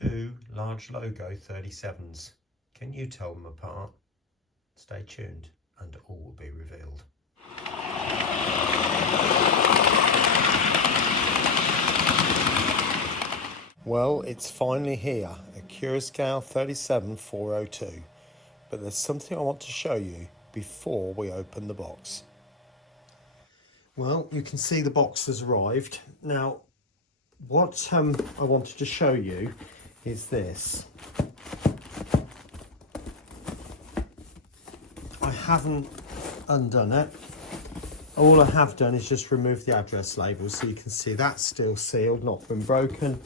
two large logo 37s. Can you tell them apart? Stay tuned and all will be revealed. Well, it's finally here, Accurascale 37402. But there's something I want to show you before we open the box. Well, you can see the box has arrived. Now, what I wanted to show you is this. I haven't undone it. All I have done is just remove the address label, so you can see that's still sealed, not been broken,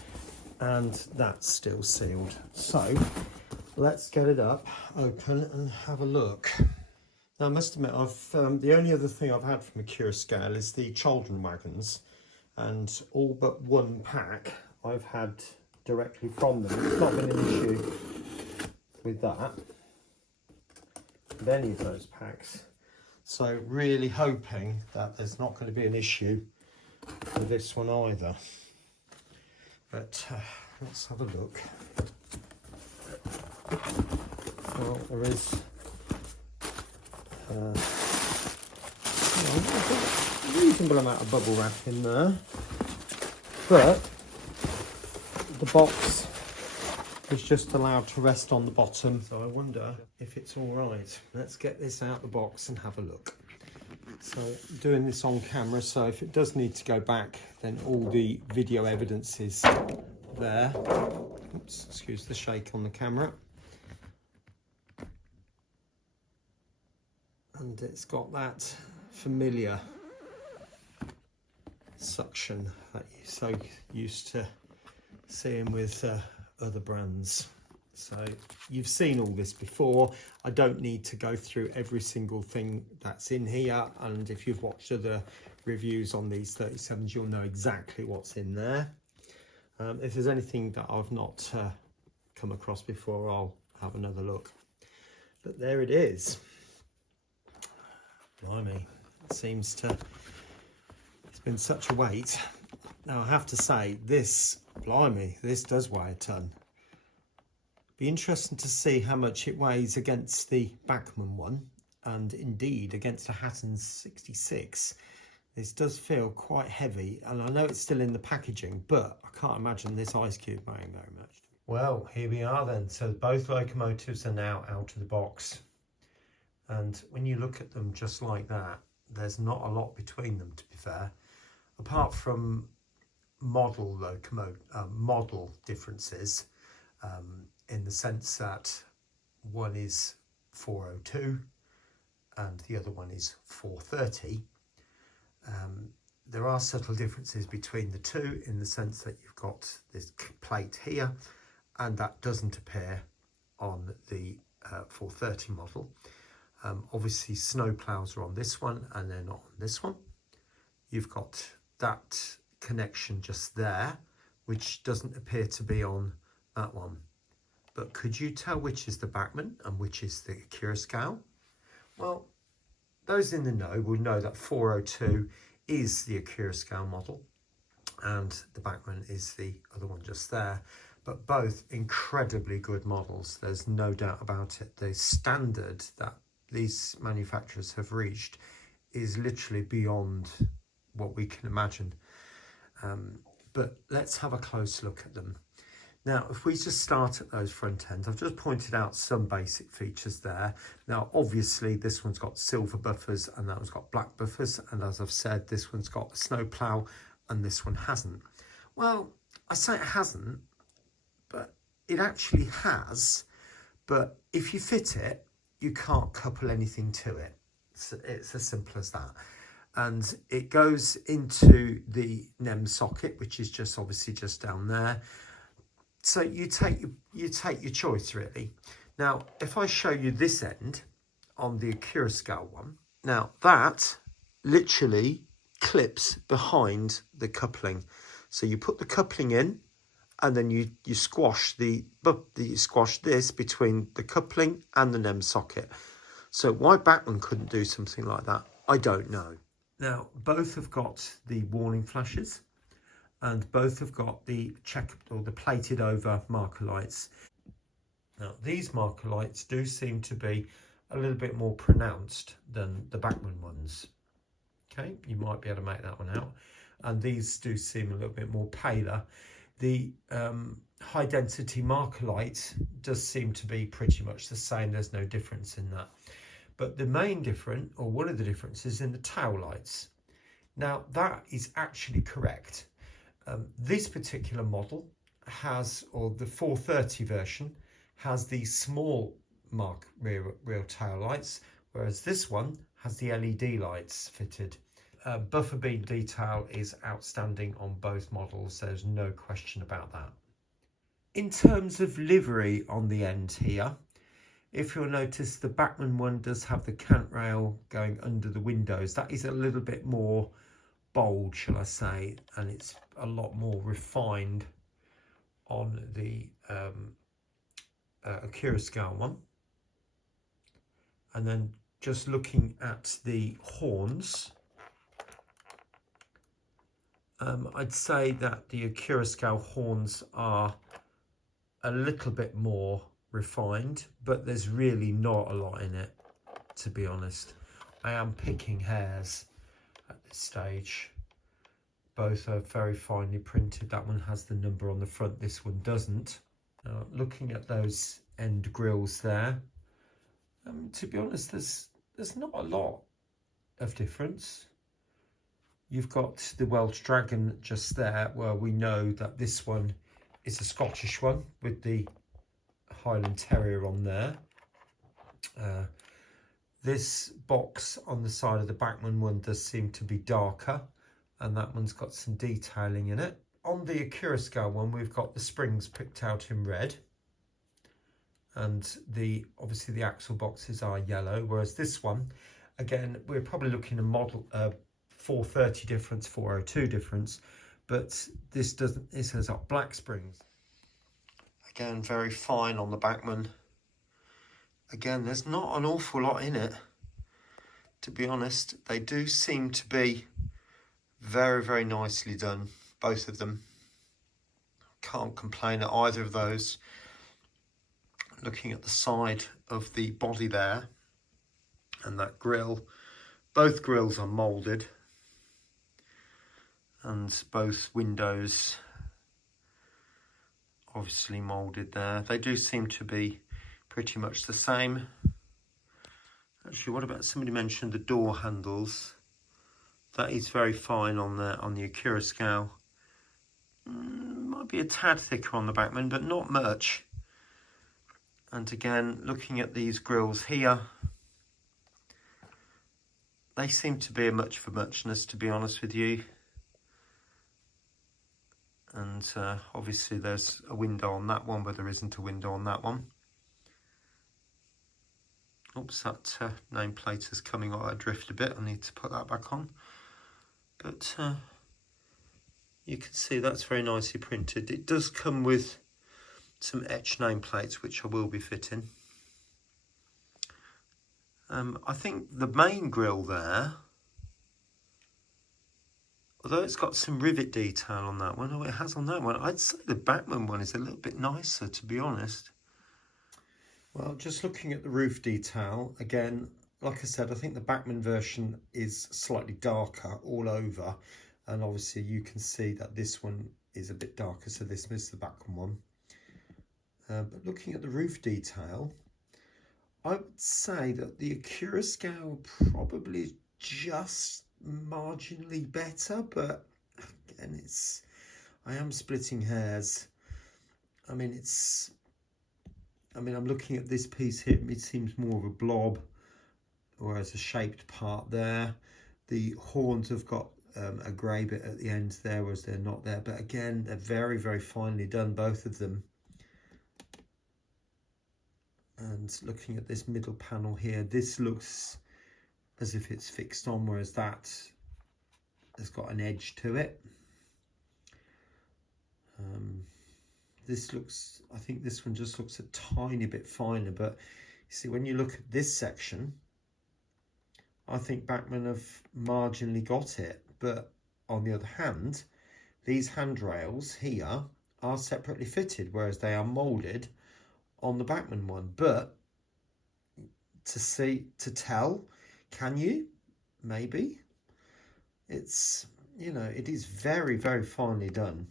and that's still sealed. So let's get it up, open and have a look. Now I must admit, the only other thing I've had from Accurascale is the children wagons, and all but one pack I've had directly from them. It's not been an issue with that, with any of those packs. So really hoping that there's not going to be an issue with this one either. But let's have a look. Well, there is a reasonable amount of bubble wrap in there, but the box is just allowed to rest on the bottom, so I wonder if it's all right. Let's get this out of the box and have a look. So doing this on camera, so if it does need to go back, then all the video evidence is there. Oops, excuse the shake on the camera. And it's got that familiar suction that you're so used to seeing with other brands. So you've seen all this before. I don't need to go through every single thing that's in here, and if you've watched other reviews on these 37s, you'll know exactly what's in there. If there's anything that I've not come across before, I'll have another look. But there it is. Blimey, it seems to, it's been such a weight. Now I have to say, this, blimey, this does weigh a ton. Be interesting to see how much it weighs against the Bachmann one, and indeed against a Hatton's 66. This does feel quite heavy, and I know it's still in the packaging, but I can't imagine this ice cube weighing very much. Well, here we are then. So both locomotives are now out of the box. And when you look at them just like that, there's not a lot between them, to be fair, apart from model differences, in the sense that one is 402 and the other one is 430. There are subtle differences between the two, in the sense that you've got this plate here, and that doesn't appear on the 430 model. Obviously snow plows are on this one and they're not on this one. You've got that connection just there, which doesn't appear to be on that one. But could you tell which is the Bachmann and which is the Accurascale? Well, those in the know will know that 402 is the Accurascale model and the Bachmann is the other one just there. But both incredibly good models, there's no doubt about it. The standard that these manufacturers have reached is literally beyond what we can imagine. But let's have a close look at them. Now, if we just start at those front ends, I've just pointed out some basic features there. Now, obviously, this one's got silver buffers and that one's got black buffers. And as I've said, this one's got a snow plough and this one hasn't. Well, I say it hasn't, but it actually has. But if you fit it, you can't couple anything to it. It's as simple as that. And it goes into the NEM socket, which is just obviously just down there. So you take your choice, really. Now, if I show you this end on the Accurascale one, now that literally clips behind the coupling. So you put the coupling in, and then you squash this between the coupling and the NEM socket. So why Bachmann couldn't do something like that, I don't know. Now, both have got the warning flashes. and both have got the check or the plated over marker lights. Now these marker lights do seem to be a little bit more pronounced than the Bachmann ones. Okay, you might be able to make that one out. And these do seem a little bit more paler. The high density marker light does seem to be pretty much the same. There's no difference in that. But the main difference, or one of the differences, in the tail lights. Now that is actually correct. This particular model has, or the 430 version, has the small rear tail lights, whereas this one has the LED lights fitted. Buffer beam detail is outstanding on both models, there's no question about that. In terms of livery on the end here, if you'll notice, the Bachmann one does have the cant rail going under the windows. That is a little bit more bold, shall I say, and it's a lot more refined on the Accurascale one. And then just looking at the horns, I'd say that the Accurascale horns are a little bit more refined, but there's really not a lot in it, to be honest. I am picking hairs at this stage. Both are very finely printed. That one has the number on the front, this one doesn't. Now, looking at those end grills there, to be honest, there's not a lot of difference. You've got the Welsh Dragon just there, where we know that this one is a Scottish one with the Highland Terrier on there. This box on the side of the Bachmann one does seem to be darker, and that one's got some detailing in it. On the Accurascale one, we've got the springs picked out in red, and obviously the axle boxes are yellow, whereas this one, again, we're probably looking at model 430 difference, 402 difference, but this has got black springs. Again, very fine on the Bachmann. Again, there's not an awful lot in it, to be honest. They do seem to be very, very nicely done, both of them. Can't complain at either of those. Looking at the side of the body there and that grille, both grills are moulded, and both windows obviously moulded there. They do seem to be pretty much the same. Actually, what about, somebody mentioned the door handles. That is very fine on the Accurascale. Might be a tad thicker on the Bachmann, but not much. And again, looking at these grills here, they seem to be a much for muchness, to be honest with you. And obviously there's a window on that one, but there isn't a window on that one. Oops, that nameplate is coming adrift a bit. I need to put that back on. But you can see that's very nicely printed. It does come with some etched nameplates, which I will be fitting. I think the main grille there, although it's got some rivet detail on that one, it has on that one, I'd say the Bachmann one is a little bit nicer, to be honest. Well, just looking at the roof detail, again, like I said, I think the Bachmann version is slightly darker all over, and obviously you can see that this one is a bit darker, so this is the Bachmann one. But looking at the roof detail, I would say that the Accurascale probably just marginally better, but again, I am splitting hairs. I mean, I'm looking at this piece here, it seems more of a blob, whereas a shaped part there. The horns have got a grey bit at the end there, whereas they're not there. But again, they're very, very finely done, both of them. And looking at this middle panel here, this looks as if it's fixed on, whereas that has got an edge to it. This looks, I think this one just looks a tiny bit finer, but you see, when you look at this section, I think Bachmann have marginally got it. But on the other hand, these handrails here are separately fitted, whereas they are moulded on the Bachmann one. But to tell, can you? Maybe. It's, you know, it is very, very finely done.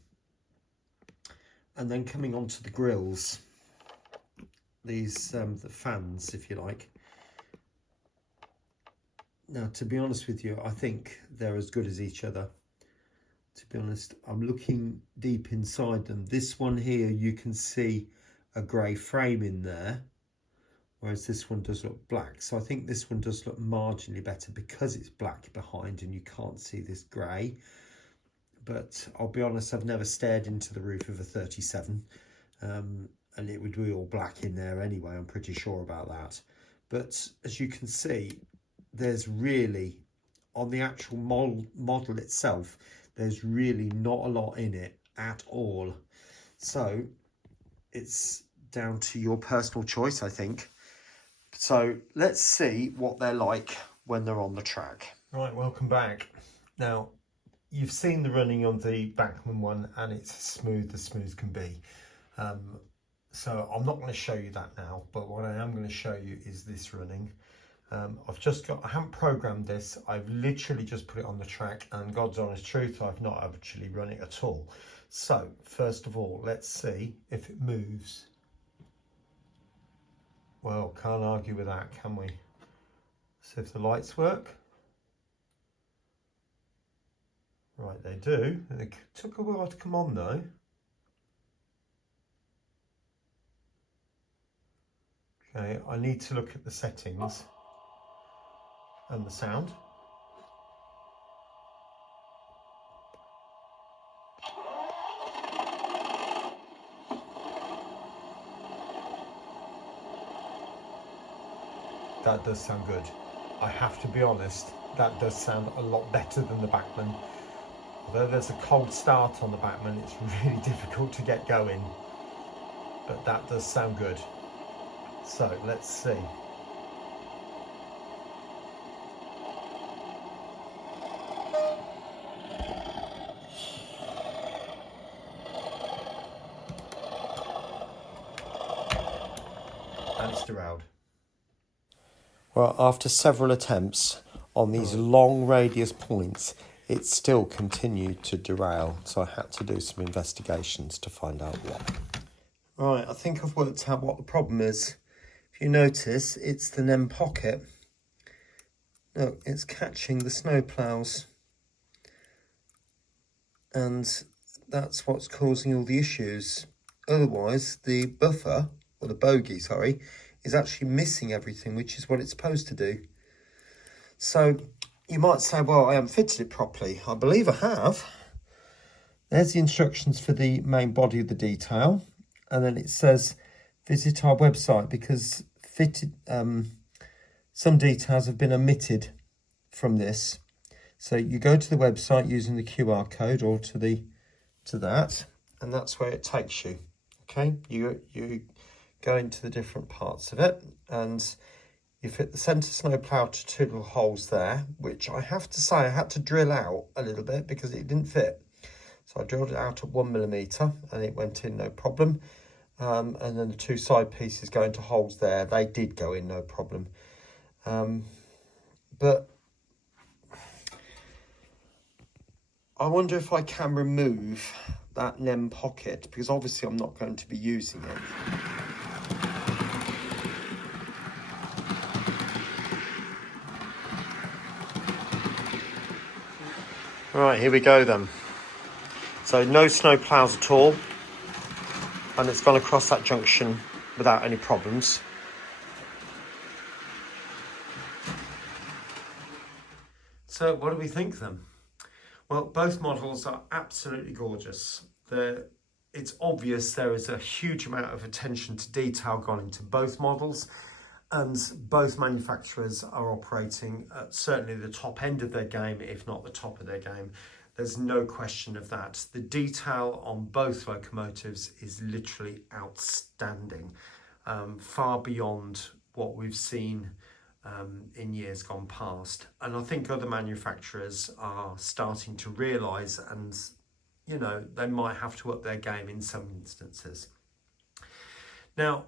And then coming on to the grills, these the fans, if you like. Now, to be honest with you, I think they're as good as each other. To be honest, I'm looking deep inside them. This one here, you can see a grey frame in there, whereas this one does look black. So I think this one does look marginally better because it's black behind and you can't see this grey. But I'll be honest, I've never stared into the roof of a 37, and it would be all black in there anyway. I'm pretty sure about that. But as you can see, there's really, on the actual model itself, there's really not a lot in it at all. So it's down to your personal choice, I think. So let's see what they're like when they're on the track. Right, welcome back. Now, you've seen the running on the Bachmann one, and it's as smooth can be. So I'm not going to show you that now, but what I am going to show you is this running. I haven't programmed this. I've literally just put it on the track, and God's honest truth, I've not actually run it at all. So first of all, let's see if it moves. Well, can't argue with that, can we? So if the lights work. Right, they do. It took a while to come on though. Okay, I need to look at the settings and the sound. That does sound good. I have to be honest, that does sound a lot better than the Bachmann. Although there's a cold start on the Bachmann, it's really difficult to get going. But that does sound good. So let's see. And it's derailed. Well, after several attempts on these long radius points, it still continued to derail. So I had to do some investigations to find out why. Right, I think I've worked out what the problem is. If you notice, it's the NEM pocket. Look, it's catching the snow ploughs. And that's what's causing all the issues. Otherwise, the buffer, or the bogey, sorry, is actually missing everything, which is what it's supposed to do. So you might say, well, I haven't fitted it properly. I believe I have. There's the instructions for the main body of the detail. And then it says, visit our website, because some details have been omitted from this. So you go to the website using the QR code or to that, and that's where it takes you. Okay, you go into the different parts of it, and you fit the centre snowplough to two little holes there, which I have to say I had to drill out a little bit because it didn't fit. So I drilled it out at 1mm and it went in no problem. And then the two side pieces go into holes there. They did go in no problem. But I wonder if I can remove that NEM pocket, because obviously I'm not going to be using it. Right, here we go then. So no snow ploughs at all, and it's gone across that junction without any problems. So what do we think then? Well, both models are absolutely gorgeous. It's obvious there is a huge amount of attention to detail gone into both models, and both manufacturers are operating at certainly the top end of their game, if not the top of their game. There's no question of that. The detail on both locomotives is literally outstanding, far beyond what we've seen in years gone past. And I think other manufacturers are starting to realise and, you know, they might have to up their game in some instances. Now,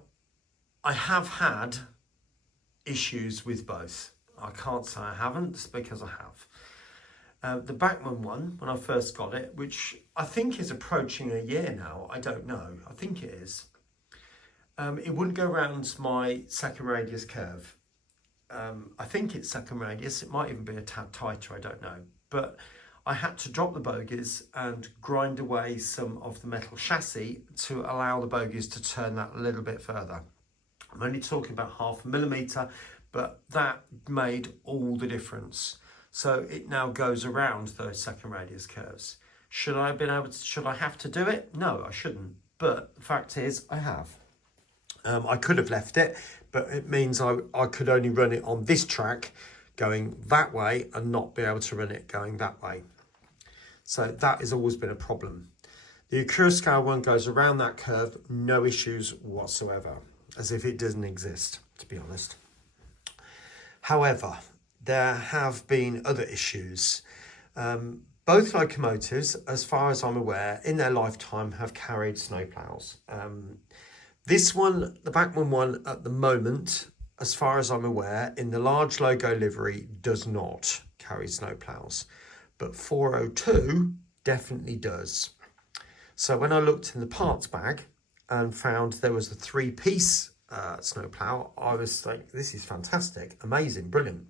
I have had issues with both. I can't say I haven't, because I have. The Bachmann one, when I first got it, which I think is approaching a year now, I don't know, I think it is. It wouldn't go around my second radius curve. I think it's second radius, it might even be a tad tighter, I don't know. But I had to drop the bogies and grind away some of the metal chassis to allow the bogies to turn that a little bit further. I'm only talking about 0.5 millimetre, but that made all the difference. So it now goes around those second radius curves. Should I have to do it? No, I shouldn't. But the fact is, I have. I could have left it, but it means I could only run it on this track going that way and not be able to run it going that way. So that has always been a problem. The Accurascale one goes around that curve, no issues whatsoever, as if it doesn't exist, to be honest. However, there have been other issues. Both locomotives, as far as I'm aware, in their lifetime have carried snowplows. This one, the Bachmann one, at the moment, as far as I'm aware, in the large logo livery, does not carry snowplows. But 402 definitely does. So when I looked in the parts bag and found there was a 3-piece snowplow, I was like, this is fantastic, amazing, brilliant.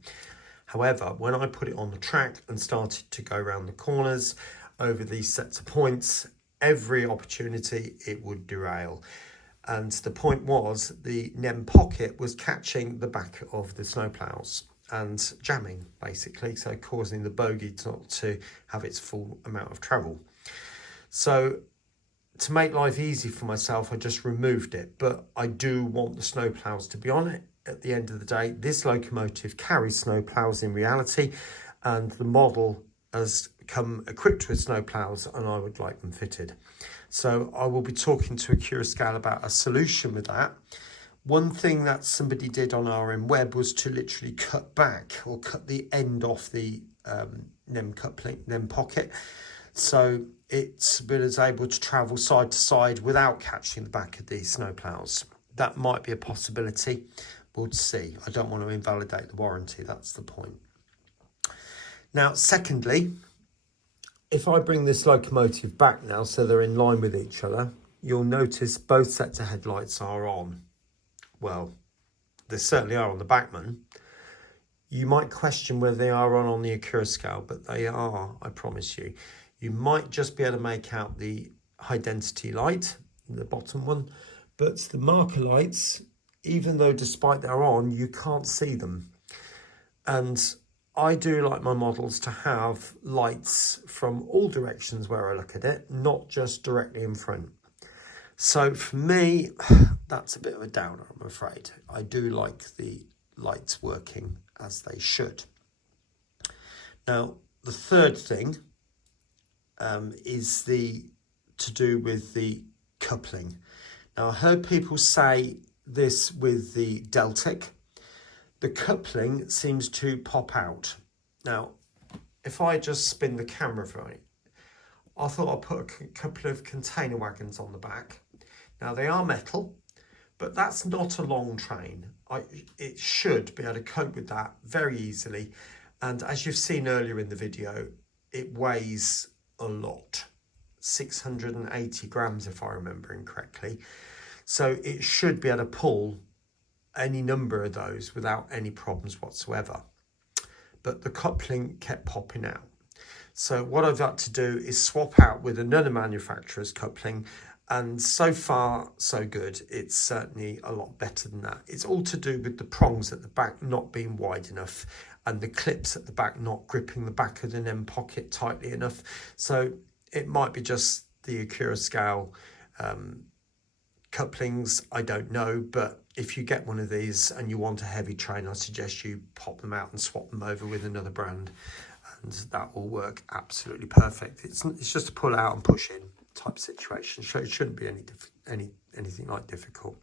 However, when I put it on the track and started to go around the corners over these sets of points, every opportunity it would derail. And the point was the NEM pocket was catching the back of the snowplows and jamming, basically, so causing the bogie not to have its full amount of travel. So to make life easy for myself, I just removed it, but I do want the snowplows to be on it. At the end of the day, this locomotive carries snowplows in reality, and the model has come equipped with snowplows, and I would like them fitted. So I will be talking to Accurascale about a solution with that. One thing that somebody did on RM Web was to literally cut back or cut the end off the NEM coupling, NEM pocket. So it was able to travel side to side without catching the back of these snowplows. That might be a possibility. We'll see. I don't want to invalidate the warranty. That's the point. Now, secondly, if I bring this locomotive back now so they're in line with each other, you'll notice both sets of headlights are on. Well, they certainly are on the Bachmann. You might question whether they are on the Accurascale, but they are, I promise you. You might just be able to make out the high density light, the bottom one, but the marker lights, even though despite they're on, you can't see them. And I do like my models to have lights from all directions where I look at it, not just directly in front. So for me, that's a bit of a downer, I'm afraid. I do like the lights working as they should. Now, the third thing is to do with the coupling. Now, I heard people say this with the Deltic. The coupling seems to pop out. Now, if I just spin the camera for it, I thought I'd put a couple of container wagons on the back. Now, they are metal, but that's not a long train. It should be able to cope with that very easily. And as you've seen earlier in the video, it weighs a lot, 680 grams if I remember correctly. So it should be able to pull any number of those without any problems whatsoever. But the coupling kept popping out. So what I've had to do is swap out with another manufacturer's coupling, and so far so good. It's certainly a lot better than that. It's all to do with the prongs at the back not being wide enough and the clips at the back not gripping the back of the NEM pocket tightly enough. So it might be just the Accurascale couplings, I don't know, but if you get one of these and you want a heavy train, I suggest you pop them out and swap them over with another brand, and that will work absolutely perfect. It's just a pull out and push in type situation, so it shouldn't be anything like difficult.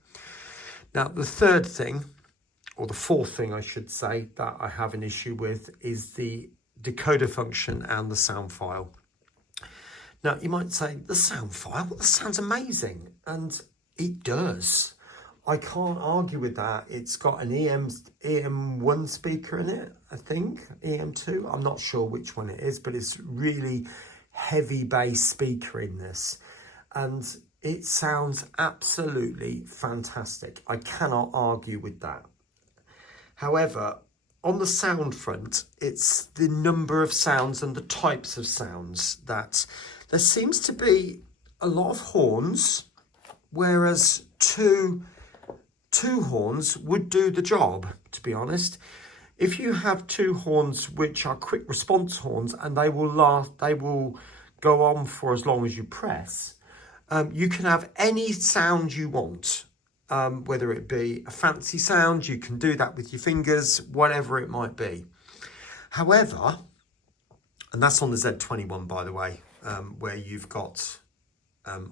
Now, the third thing, or the fourth thing I should say, that I have an issue with is the decoder function and the sound file. Now, you might say, the sound file, well, that sounds amazing. And it does. I can't argue with that. It's got an EM1 speaker in it, I think, EM2. I'm not sure which one it is, but it's really heavy bass speaker in this. And it sounds absolutely fantastic. I cannot argue with that. However, on the sound front, it's the number of sounds and the types of sounds that there seems to be a lot of horns, whereas two horns would do the job, to be honest. If you have two horns which are quick response horns and they will go on for as long as you press, you can have any sound you want. Whether it be a fancy sound, you can do that with your fingers, whatever it might be. However, and that's on the Z21, by the way, where you've got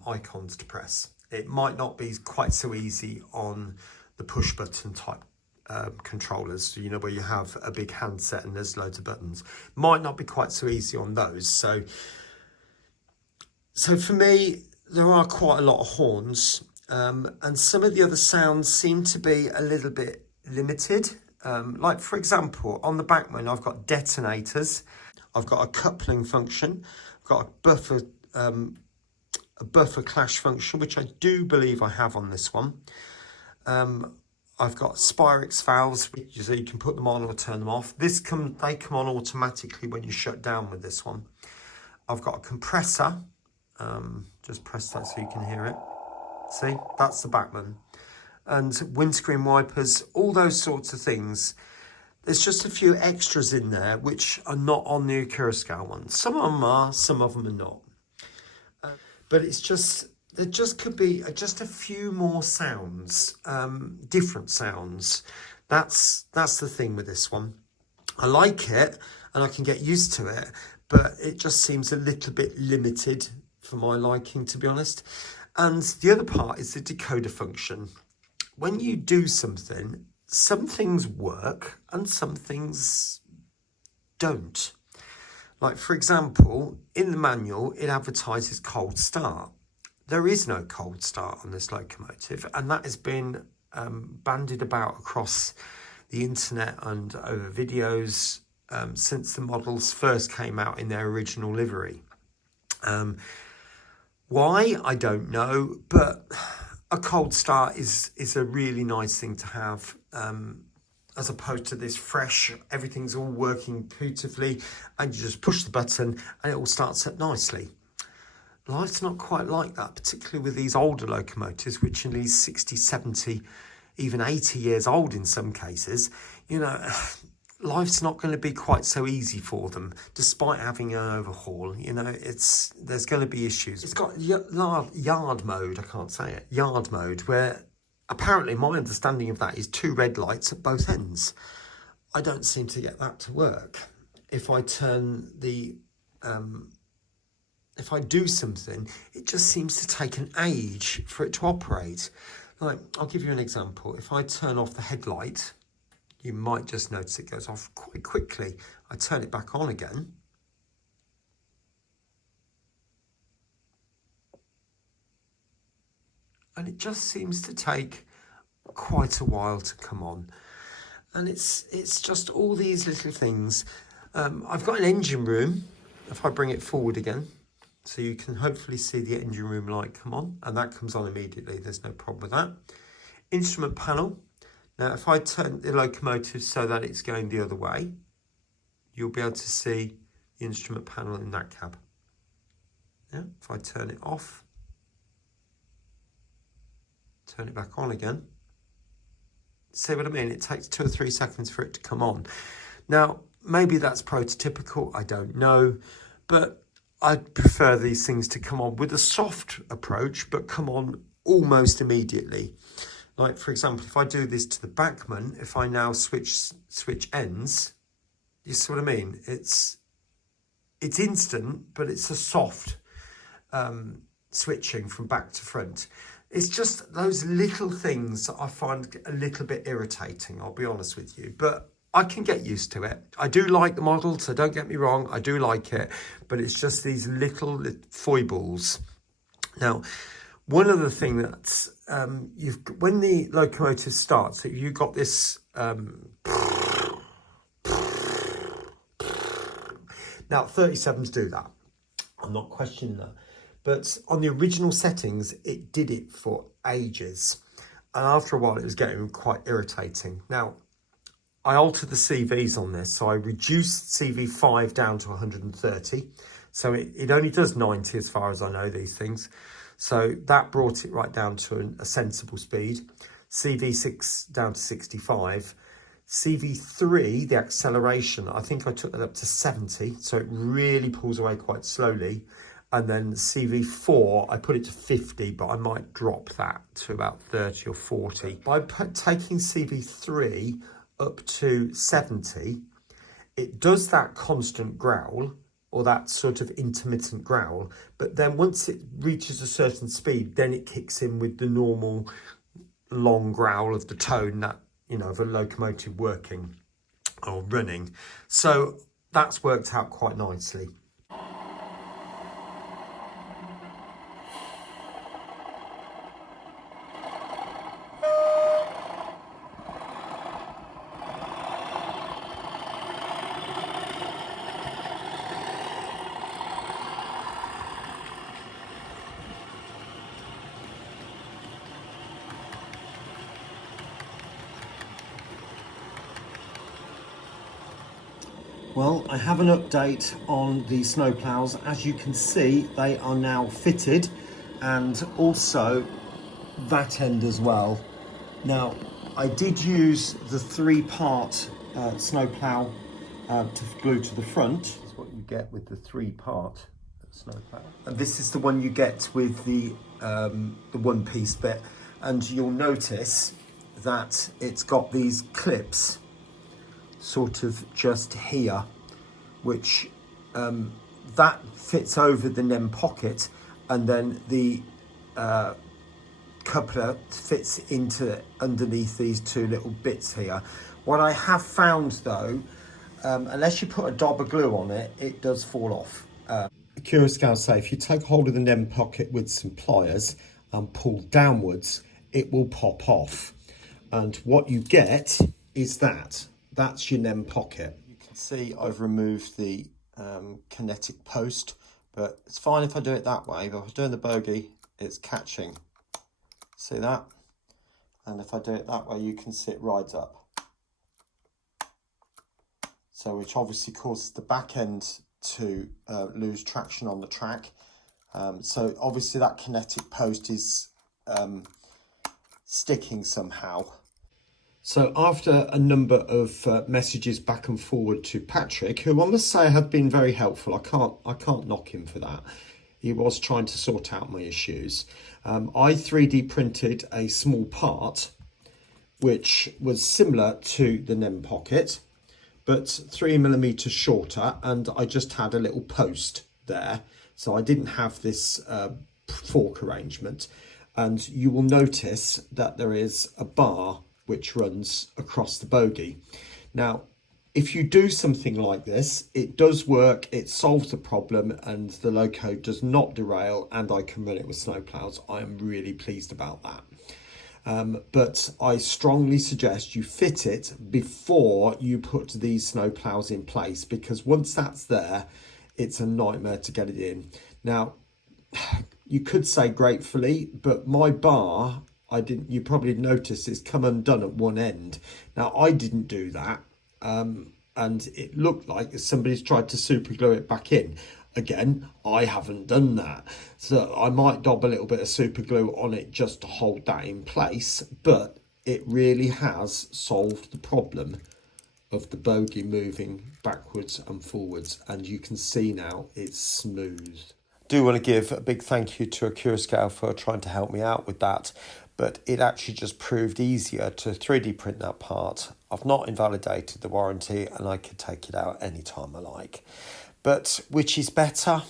icons to press. It might not be quite so easy on the push button type controllers, you know, where you have a big handset and there's loads of buttons. Might not be quite so easy on those. So for me, there are quite a lot of horns. And some of the other sounds seem to be a little bit limited. Like, for example, on the Bachmann, I've got detonators. I've got a coupling function. I've got a buffer clash function, which I do believe I have on this one. I've got Spirix valves, so you can put them on or turn them off. They come on automatically when you shut down with this one. I've got a compressor. Just press that so you can hear it. See, that's the Bachmann. And windscreen wipers, all those sorts of things. There's just a few extras in there which are not on the Accurascale one. Some of them are, some of them are not. But it's just, there just could be just a few more sounds, different sounds. That's the thing with this one. I like it and I can get used to it, but it just seems a little bit limited for my liking, to be honest. And the other part is the decoder function. When you do something, some things work and some things don't. Like, for example, in the manual, it advertises cold start. There is no cold start on this locomotive, and that has been bandied about across the internet and over videos since the models first came out in their original livery. Why? I don't know, but a cold start is a really nice thing to have, as opposed to this fresh, everything's all working beautifully and you just push the button and it all starts up nicely. Life's not quite like that, particularly with these older locomotives, which are at least 60, 70, even 80 years old in some cases. You know, life's not going to be quite so easy for them, despite having an overhaul. You know, there's going to be issues. It's got yard mode, I can't say it, yard mode, where apparently my understanding of that is 2 red lights at both ends. I don't seem to get that to work. If I turn the, if I do something, it just seems to take an age for it to operate. Like, I'll give you an example. If I turn off the headlight, you might just notice it goes off quite quickly. I turn it back on again. And it just seems to take quite a while to come on. And it's just all these little things. I've got an engine room, if I bring it forward again, so you can hopefully see the engine room light come on, and that comes on immediately. There's no problem with that. Instrument panel. Now, if I turn the locomotive so that it's going the other way, you'll be able to see the instrument panel in that cab. Yeah, if I turn it off, turn it back on again. See what I mean? It takes 2 or 3 seconds for it to come on. Now, maybe that's prototypical, I don't know, but I prefer these things to come on with a soft approach, but come on almost immediately. Like, for example, if I do this to the Bachmann, if I now switch ends, you see what I mean? It's instant, but it's a soft switching from back to front. It's just those little things that I find a little bit irritating, I'll be honest with you. But I can get used to it. I do like the model, so don't get me wrong, I do like it, but it's just these little foibles. Now, one other thing that's, when the locomotive starts, you've got this, now 37s do that. I'm not questioning that. But on the original settings, it did it for ages. And after a while, it was getting quite irritating. Now, I altered the CVs on this. So I reduced CV5 down to 130. So it only does 90 as far as I know these things. So that brought it right down to a sensible speed. CV6 down to 65. CV3, the acceleration, I think I took that up to 70. So it really pulls away quite slowly. And then CV4, I put it to 50, but I might drop that to about 30 or 40. By taking CV3 up to 70, it does that constant growl, or that sort of intermittent growl, but then once it reaches a certain speed, then it kicks in with the normal long growl of the tone that, you know, of a locomotive working or running. So that's worked out quite nicely. Well, I have an update on the snowplows. As you can see, they are now fitted, and also that end as well. Now, I did use the 3-part snowplow to glue to the front. This is what you get with the 3-part snowplow. And this is the one you get with the one-piece bit. And you'll notice that it's got these clips sort of just here, which that fits over the NEM pocket, and then the coupler fits into underneath these 2 little bits here. What I have found though, unless you put a dab of glue on it, it does fall off. Accurascale say if you take hold of the NEM pocket with some pliers and pull downwards, it will pop off. And what you get is that's your NEM pocket. You can see I've removed the kinetic post, but it's fine if I do it that way. But if I'm doing the bogey, it's catching. See that? And if I do it that way, you can see it rides up. So which obviously causes the back end to lose traction on the track. So obviously that kinetic post is sticking somehow. So after a number of messages back and forward to Patrick, who I must say had been very helpful, I can't knock him for that. He was trying to sort out my issues. I 3D printed a small part which was similar to the NEM pocket, but 3mm shorter, and I just had a little post there. So I didn't have this fork arrangement. And you will notice that there is a bar which runs across the bogey. Now, if you do something like this, it does work, it solves the problem, and the loco does not derail, and I can run it with snowplows. I am really pleased about that. But I strongly suggest you fit it before you put these snowplows in place, because once that's there, it's a nightmare to get it in. Now, you could say gratefully, but my bar, you probably noticed it's come undone at one end. Now, I didn't do that, and it looked like somebody's tried to super glue it back in. Again, I haven't done that. So I might dab a little bit of super glue on it just to hold that in place, but it really has solved the problem of the bogey moving backwards and forwards, and you can see now it's smooth. Do want to give a big thank you to Accurascale for trying to help me out with that, but it actually just proved easier to 3D print that part. I've not invalidated the warranty, and I could take it out anytime I like. But which is better?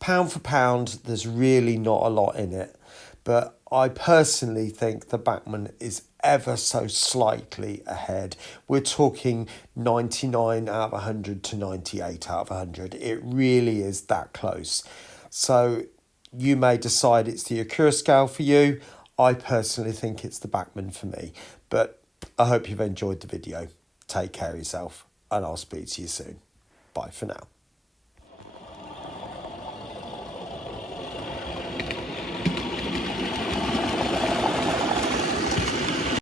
Pound for pound, there's really not a lot in it. but I personally think the Bachmann is ever so slightly ahead. We're talking 99 out of 100 to 98 out of 100. It really is that close. So you may decide it's the Accurascale for you. I personally think it's the Bachmann for me. But I hope you've enjoyed the video. Take care of yourself, and I'll speak to you soon. Bye for now.